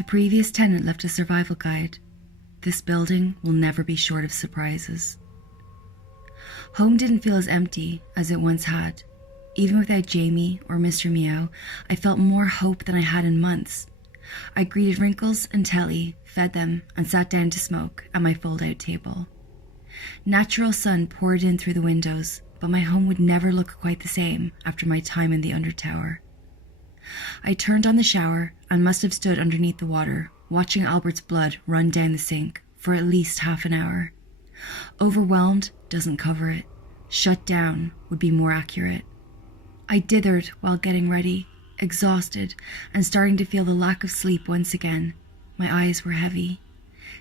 The previous tenant left a survival guide. This building will never be short of surprises. Home didn't feel as empty as it once had. Even without Jamie or Mr. Meow, I felt more hope than I had in months. I greeted Wrinkles and Telly, fed them, and sat down to smoke at my fold-out table. Natural sun poured in through the windows, but my home would never look quite the same after my time in the Undertower. I turned on the shower and must have stood underneath the water, watching Albert's blood run down the sink for at least half an hour. Overwhelmed doesn't cover it. Shut down would be more accurate. I dithered while getting ready, exhausted and starting to feel the lack of sleep once again. My eyes were heavy.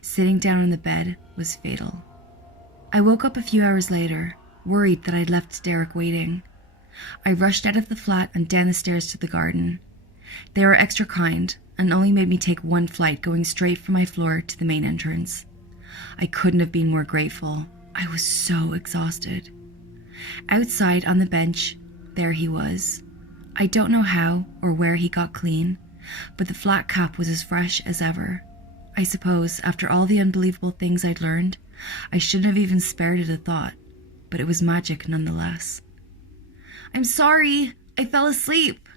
Sitting down on the bed was fatal. I woke up a few hours later, worried that I'd left Derek waiting. I rushed out of the flat and down the stairs to the garden. They were extra kind and only made me take one flight going straight from my floor to the main entrance. I couldn't have been more grateful. I was so exhausted. Outside on the bench, there he was. I don't know how or where he got clean, but the flat cap was as fresh as ever. I suppose, after all the unbelievable things I'd learned, I shouldn't have even spared it a thought, but it was magic nonetheless. "I'm sorry, I fell asleep,"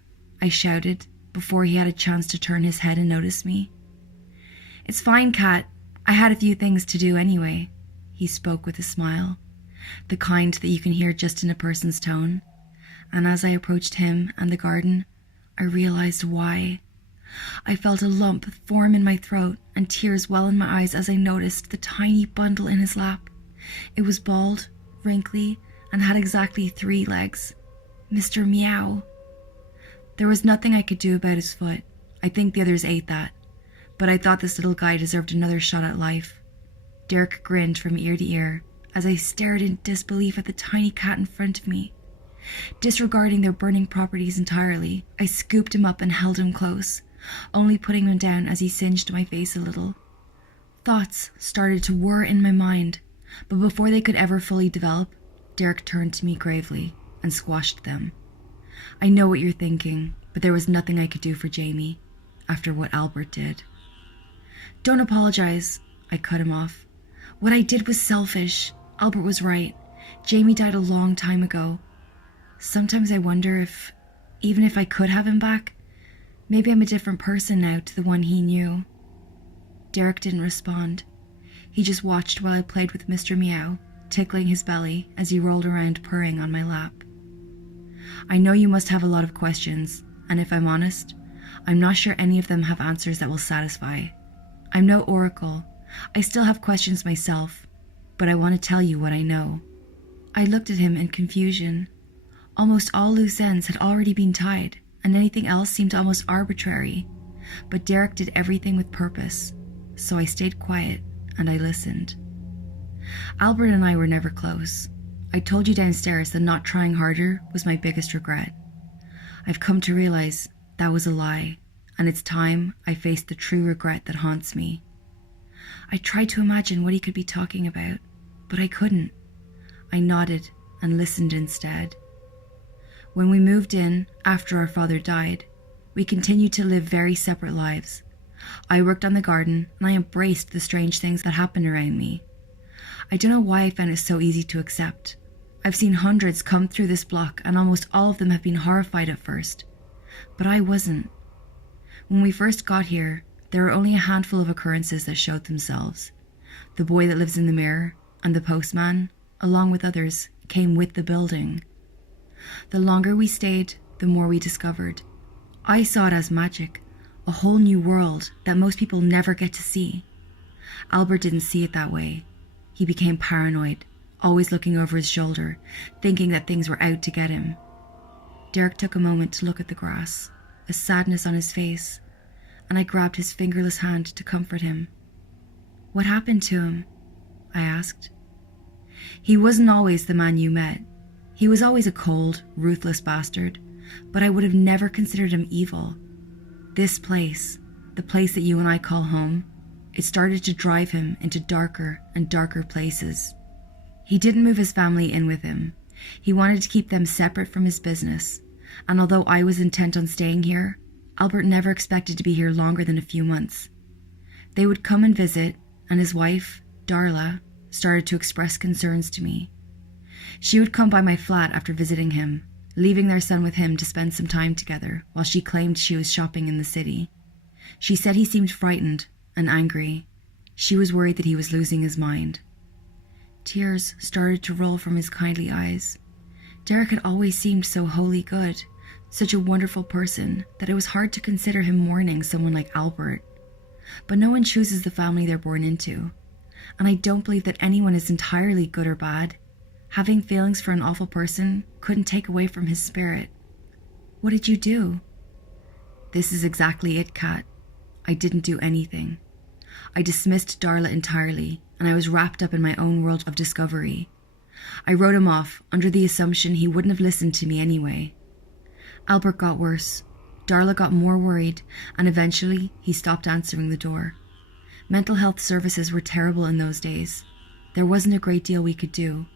I shouted before he had a chance to turn his head and notice me. "It's fine, Kat. I had a few things to do anyway," he spoke with a smile, the kind that you can hear just in a person's tone. And as I approached him and the garden, I realized why. I felt a lump form in my throat and tears well in my eyes as I noticed the tiny bundle in his lap. It was bald, wrinkly, and had exactly 3 legs. Mr. Meow. There was nothing I could do about his foot. I think the others ate that. But I thought this little guy deserved another shot at life. Derek grinned from ear to ear as I stared in disbelief at the tiny cat in front of me. Disregarding their burning properties entirely, I scooped him up and held him close, only putting him down as he singed my face a little. Thoughts started to whir in my mind, but before they could ever fully develop, Derek turned to me gravely and squashed them. "I know what you're thinking, but there was nothing I could do for Jamie, after what Albert did." "Don't apologize," I cut him off. "What I did was selfish. Albert was right. Jamie died a long time ago. Sometimes I wonder if, even if I could have him back, maybe I'm a different person now to the one he knew." Derek didn't respond. He just watched while I played with Mr. Meow, tickling his belly as he rolled around purring on my lap. "I know you must have a lot of questions, and if I'm honest, I'm not sure any of them have answers that will satisfy. I'm no oracle. I still have questions myself, but I want to tell you what I know." I looked at him in confusion. Almost all loose ends had already been tied, and anything else seemed almost arbitrary. But Derek did everything with purpose, so I stayed quiet and I listened. "Albert and I were never close. I told you downstairs that not trying harder was my biggest regret. I've come to realize that was a lie, and it's time I faced the true regret that haunts me." I tried to imagine what he could be talking about, but I couldn't. I nodded and listened instead. When we moved in, after our father died, we continued to live very separate lives. I worked on the garden, and I embraced the strange things that happened around me. I don't know why I found it so easy to accept. I've seen hundreds come through this block, and almost all of them have been horrified at first. But I wasn't. When we first got here, there were only a handful of occurrences that showed themselves. The boy that lives in the mirror, and the postman, along with others, came with the building. The longer we stayed, the more we discovered. I saw it as magic, a whole new world that most people never get to see. Albert didn't see it that way. He became paranoid, always looking over his shoulder, thinking that things were out to get him. Derek took a moment to look at the grass, a sadness on his face, and I grabbed his fingerless hand to comfort him. "What happened to him?" I asked. "He wasn't always the man you met. He was always a cold, ruthless bastard, but I would have never considered him evil. This place, the place that you and I call home, it started to drive him into darker and darker places. He didn't move his family in with him. He wanted to keep them separate from his business, and although I was intent on staying here, Albert never expected to be here longer than a few months. They would come and visit, and his wife, Darla, started to express concerns to me. She would come by my flat after visiting him, leaving their son with him to spend some time together while she claimed she was shopping in the city. She said he seemed frightened and angry. She was worried that he was losing his mind. Tears started to roll from his kindly eyes. Derek had always seemed so wholly good, such a wonderful person, that it was hard to consider him mourning someone like Albert. But no one chooses the family they're born into, and I don't believe that anyone is entirely good or bad. Having feelings for an awful person couldn't take away from his spirit. What did you do? This is exactly it, Kat. I didn't do anything. I dismissed Darla entirely, and I was wrapped up in my own world of discovery. I wrote him off under the assumption he wouldn't have listened to me anyway. Albert got worse. Darla got more worried, and eventually he stopped answering the door. Mental health services were terrible in those days. There wasn't a great deal we could do.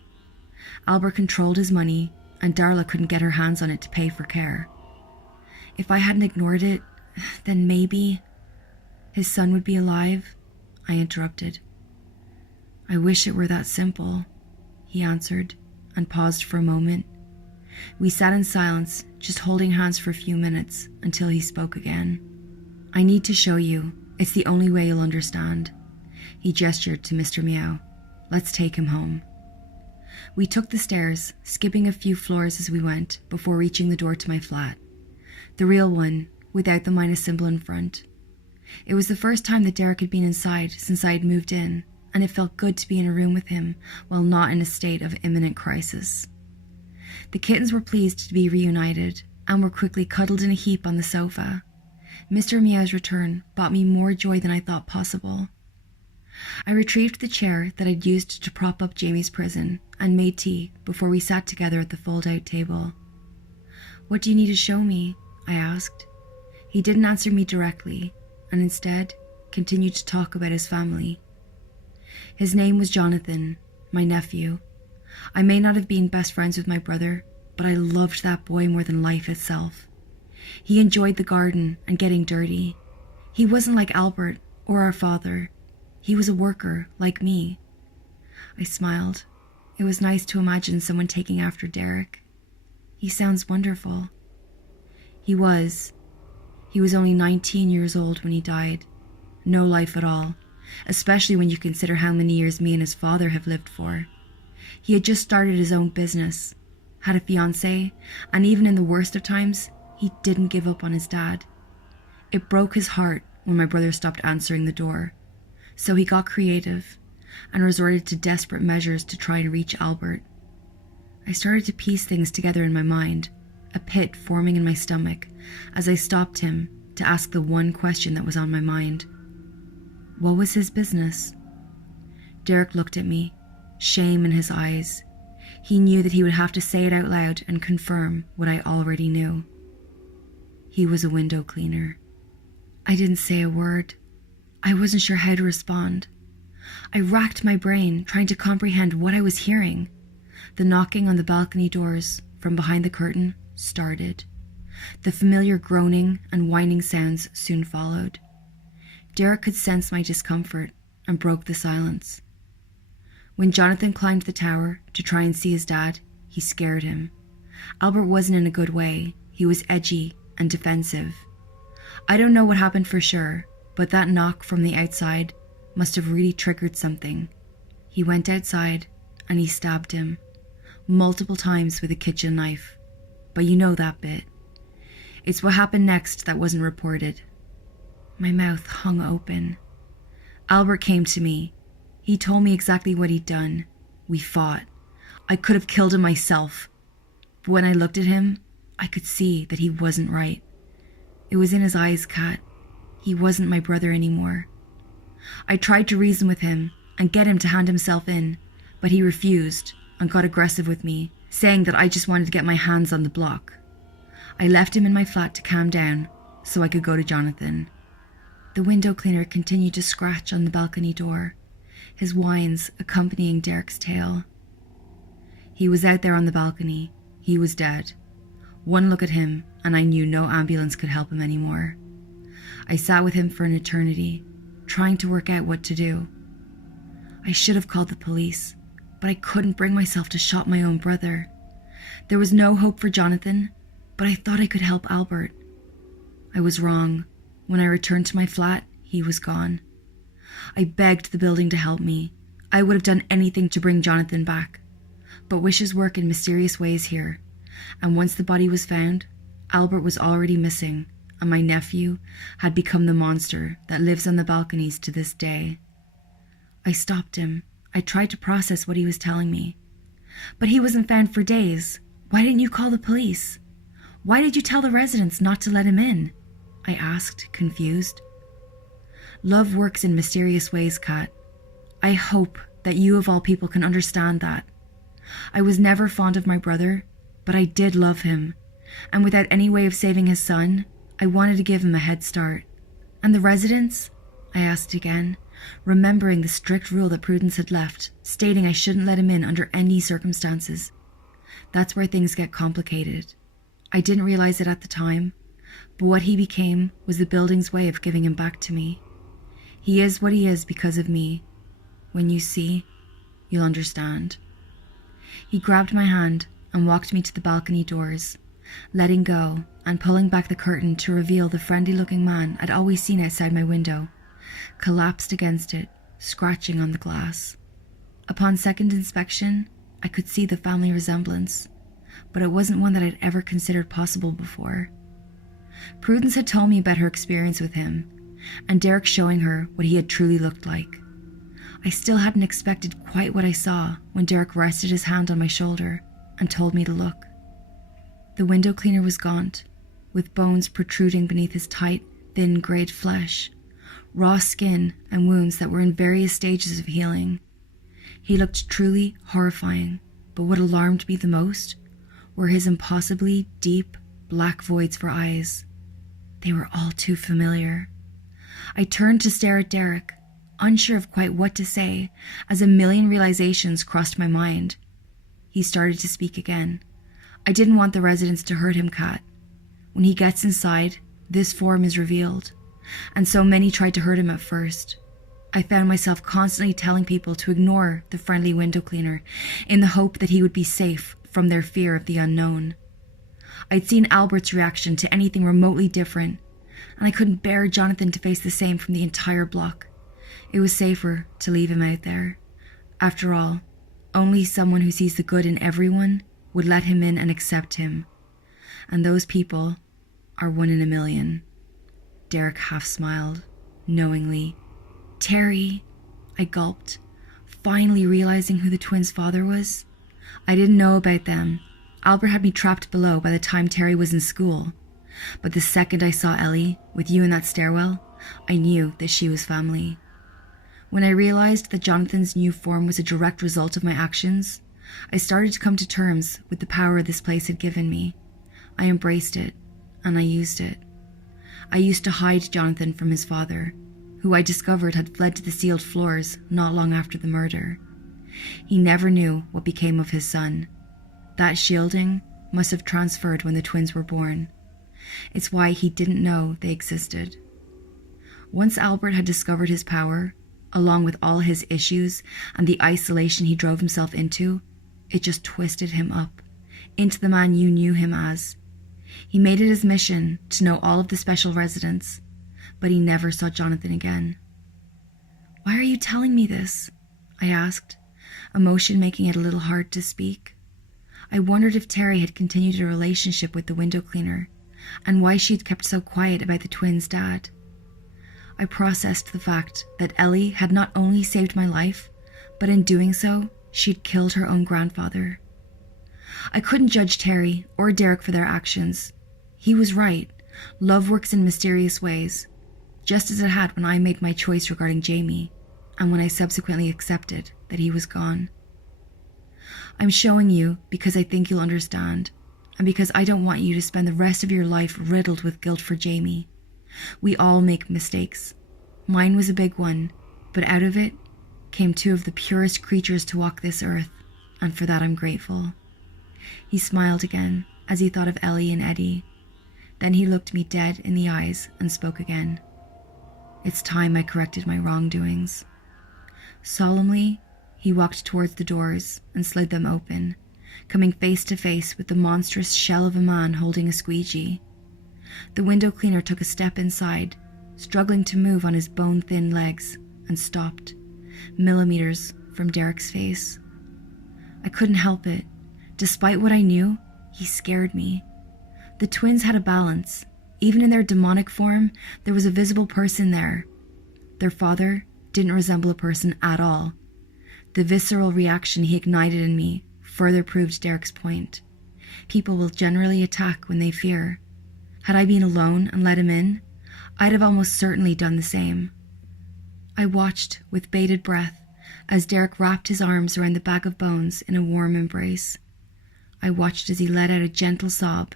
Albert controlled his money, and Darla couldn't get her hands on it to pay for care. If I hadn't ignored it, then maybe his son would be alive, I interrupted. I wish it were that simple, he answered, and paused for a moment. We sat in silence, just holding hands for a few minutes, until he spoke again. I need to show you. It's the only way you'll understand. He gestured to Mr. Meow. Let's take him home. We took the stairs, skipping a few floors as we went, before reaching the door to my flat. The real one, without the minus symbol in front. It was the first time that Derek had been inside since I had moved in, and it felt good to be in a room with him while not in a state of imminent crisis. The kittens were pleased to be reunited, and were quickly cuddled in a heap on the sofa. Mr. Meow's return brought me more joy than I thought possible. I retrieved the chair that I'd used to prop up Jamie's prison and made tea before we sat together at the fold-out table. What do you need to show me? I asked. He didn't answer me directly, and instead continued to talk about his family. His name was Jonathan, my nephew. I may not have been best friends with my brother, but I loved that boy more than life itself. He enjoyed the garden and getting dirty. He wasn't like Albert or our father. He was a worker, like me. I smiled. It was nice to imagine someone taking after Derek. He sounds wonderful. He was. He was only 19 years old when he died. No life at all, especially when you consider how many years me and his father have lived for. He had just started his own business, had a fiancée, and even in the worst of times, he didn't give up on his dad. It broke his heart when my brother stopped answering the door, so he got creative and resorted to desperate measures to try and reach Albert. I started to piece things together in my mind, a pit forming in my stomach as I stopped him to ask the one question that was on my mind. What was his business? Derek looked at me, shame in his eyes. He knew that he would have to say it out loud and confirm what I already knew. He was a window cleaner. I didn't say a word. I wasn't sure how to respond. I racked my brain trying to comprehend what I was hearing. The knocking on the balcony doors from behind the curtain started. The familiar groaning and whining sounds soon followed. Derek could sense my discomfort and broke the silence. When Jonathan climbed the tower to try and see his dad, he scared him. Albert wasn't in a good way. He was edgy and defensive. I don't know what happened for sure, but that knock from the outside must have really triggered something. He went outside and he stabbed him multiple times with a kitchen knife. But you know that bit. It's what happened next that wasn't reported. My mouth hung open. Albert came to me. He told me exactly what he'd done. We fought. I could have killed him myself. But when I looked at him, I could see that he wasn't right. It was in his eyes, Kat. He wasn't my brother anymore. I tried to reason with him and get him to hand himself in, but he refused and got aggressive with me, saying that I just wanted to get my hands on the block. I left him in my flat to calm down so I could go to Jonathan. The window cleaner continued to scratch on the balcony door, his whines accompanying Derek's tale. He was out there on the balcony. He was dead. One look at him, and I knew no ambulance could help him anymore. I sat with him for an eternity, trying to work out what to do. I should have called the police, but I couldn't bring myself to shot my own brother. There was no hope for Jonathan, but I thought I could help Albert. I was wrong. When I returned to my flat, he was gone. I begged the building to help me. I would have done anything to bring Jonathan back. But wishes work in mysterious ways here, and once the body was found, Albert was already missing, and my nephew had become the monster that lives on the balconies to this day. I stopped him. I tried to process what he was telling me. But he wasn't found for days. Why didn't you call the police? Why did you tell the residents not to let him in? I asked, confused. Love works in mysterious ways, Kat. I hope that you of all people can understand that. I was never fond of my brother, but I did love him, and without any way of saving his son, I wanted to give him a head start. And the residents? I asked again, remembering the strict rule that Prudence had left, stating I shouldn't let him in under any circumstances. That's where things get complicated. I didn't realize it at the time, but what he became was the building's way of giving him back to me. He is what he is because of me. When you see, you'll understand. He grabbed my hand and walked me to the balcony doors, letting go and pulling back the curtain to reveal the friendly-looking man I'd always seen outside my window, collapsed against it, scratching on the glass. Upon second inspection, I could see the family resemblance, but it wasn't one that I'd ever considered possible before. Prudence had told me about her experience with him, and Derek showing her what he had truly looked like. I still hadn't expected quite what I saw when Derek rested his hand on my shoulder and told me to look. The window cleaner was gaunt, with bones protruding beneath his tight, thin greyed flesh, raw skin and wounds that were in various stages of healing. He looked truly horrifying, but what alarmed me the most were his impossibly deep, black voids for eyes. They were all too familiar. I turned to stare at Derek, unsure of quite what to say, as a million realizations crossed my mind. He started to speak again. I didn't want the residents to hurt him, Kat. When he gets inside, this form is revealed, and so many tried to hurt him at first. I found myself constantly telling people to ignore the friendly window cleaner in the hope that he would be safe from their fear of the unknown. I'd seen Albert's reaction to anything remotely different, and I couldn't bear Jonathan to face the same from the entire block. It was safer to leave him out there. After all, only someone who sees the good in everyone would let him in and accept him. And those people are 1 in a million. Derek half smiled, knowingly. Terry, I gulped, finally realizing who the twins' father was. I didn't know about them. Albert had me trapped below by the time Terry was in school. But the second I saw Ellie, with you in that stairwell, I knew that she was family. When I realized that Jonathan's new form was a direct result of my actions, I started to come to terms with the power this place had given me. I embraced it, and I used it. I used to hide Jonathan from his father, who I discovered had fled to the sealed floors not long after the murder. He never knew what became of his son. That shielding must have transferred when the twins were born. It's why he didn't know they existed. Once Albert had discovered his power, along with all his issues and the isolation he drove himself into, it just twisted him up, into the man you knew him as. He made it his mission to know all of the special residents, but he never saw Jonathan again. "Why are you telling me this?" I asked, emotion making it a little hard to speak. I wondered if Terry had continued a relationship with the window cleaner, and why she had kept so quiet about the twins' dad. I processed the fact that Ellie had not only saved my life, but in doing so, she'd killed her own grandfather. I couldn't judge Terry or Derek for their actions. He was right. Love works in mysterious ways, just as it had when I made my choice regarding Jamie, and when I subsequently accepted that he was gone. I'm showing you because I think you'll understand, and because I don't want you to spend the rest of your life riddled with guilt for Jamie. We all make mistakes. Mine was a big one, but out of it came 2 of the purest creatures to walk this earth, and for that I'm grateful. He smiled again, as he thought of Ellie and Eddie. Then he looked me dead in the eyes and spoke again. It's time I corrected my wrongdoings. Solemnly, he walked towards the doors and slid them open, coming face to face with the monstrous shell of a man holding a squeegee. The window cleaner took a step inside, struggling to move on his bone-thin legs, and stopped, millimeters from Derek's face. I couldn't help it. Despite what I knew, he scared me. The twins had a balance. Even in their demonic form, there was a visible person there. Their father didn't resemble a person at all. The visceral reaction he ignited in me further proved Derek's point. People will generally attack when they fear. Had I been alone and let him in, I'd have almost certainly done the same. I watched with bated breath as Derek wrapped his arms around the bag of bones in a warm embrace. I watched as he let out a gentle sob,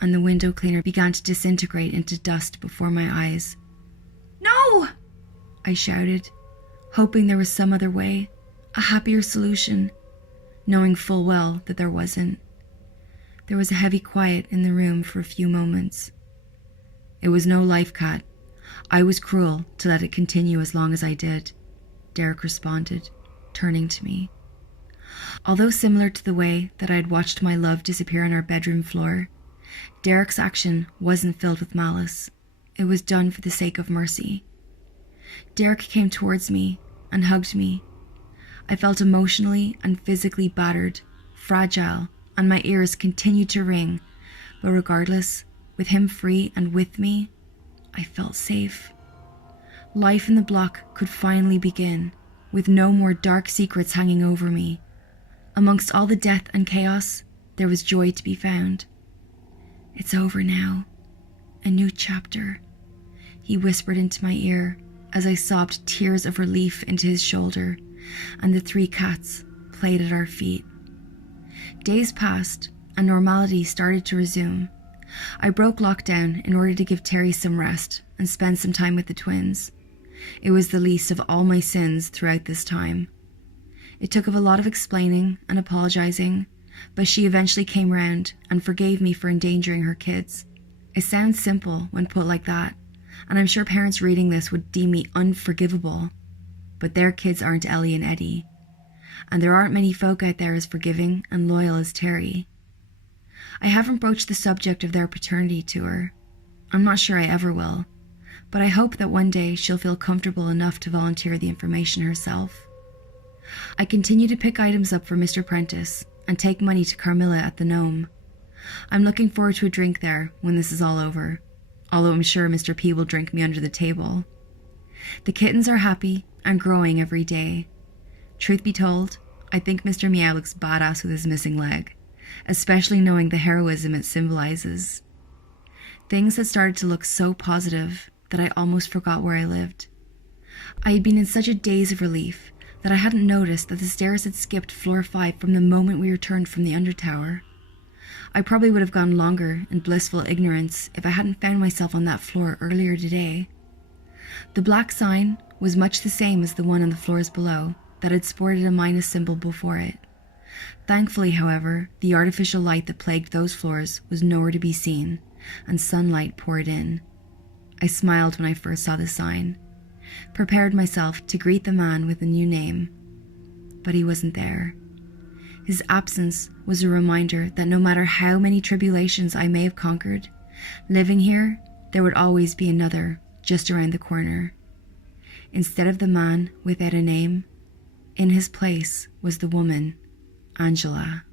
and the window cleaner began to disintegrate into dust before my eyes. "No!" I shouted, hoping there was some other way, a happier solution, knowing full well that there wasn't. There was a heavy quiet in the room for a few moments. "It was no life, Kat. I was cruel to let it continue as long as I did," Derek responded, turning to me. Although similar to the way that I had watched my love disappear on our bedroom floor, Derek's action wasn't filled with malice. It was done for the sake of mercy. Derek came towards me and hugged me. I felt emotionally and physically battered, fragile, and my ears continued to ring, but regardless, with him free and with me, I felt safe. Life in the block could finally begin, with no more dark secrets hanging over me. Amongst all the death and chaos, there was joy to be found. "It's over now. A new chapter," he whispered into my ear as I sobbed tears of relief into his shoulder, and the 3 cats played at our feet. Days passed, and normality started to resume. I broke lockdown in order to give Terry some rest and spend some time with the twins. It was the least of all my sins throughout this time. It took of a lot of explaining and apologizing, but she eventually came round and forgave me for endangering her kids. It sounds simple when put like that, and I'm sure parents reading this would deem me unforgivable, but their kids aren't Ellie and Eddie, and there aren't many folk out there as forgiving and loyal as Terry. I haven't broached the subject of their paternity to her. I'm not sure I ever will, but I hope that one day she'll feel comfortable enough to volunteer the information herself. I continue to pick items up for Mr. Prentice and take money to Carmilla at the Gnome. I'm looking forward to a drink there when this is all over, although I'm sure Mr. P will drink me under the table. The kittens are happy and growing every day. Truth be told, I think Mr. Meow looks badass with his missing leg, especially knowing the heroism it symbolizes. Things had started to look so positive that I almost forgot where I lived. I had been in such a daze of relief that I hadn't noticed that the stairs had skipped floor 5 from the moment we returned from the undertower. I probably would have gone longer in blissful ignorance if I hadn't found myself on that floor earlier today. The black sign was much the same as the one on the floors below that had sported a minus symbol before it. Thankfully, however, the artificial light that plagued those floors was nowhere to be seen, and sunlight poured in. I smiled when I first saw the sign, prepared myself to greet the man with a new name, but he wasn't there. His absence was a reminder that no matter how many tribulations I may have conquered, living here, there would always be another just around the corner. Instead of the man without a name, in his place was the woman, Angela.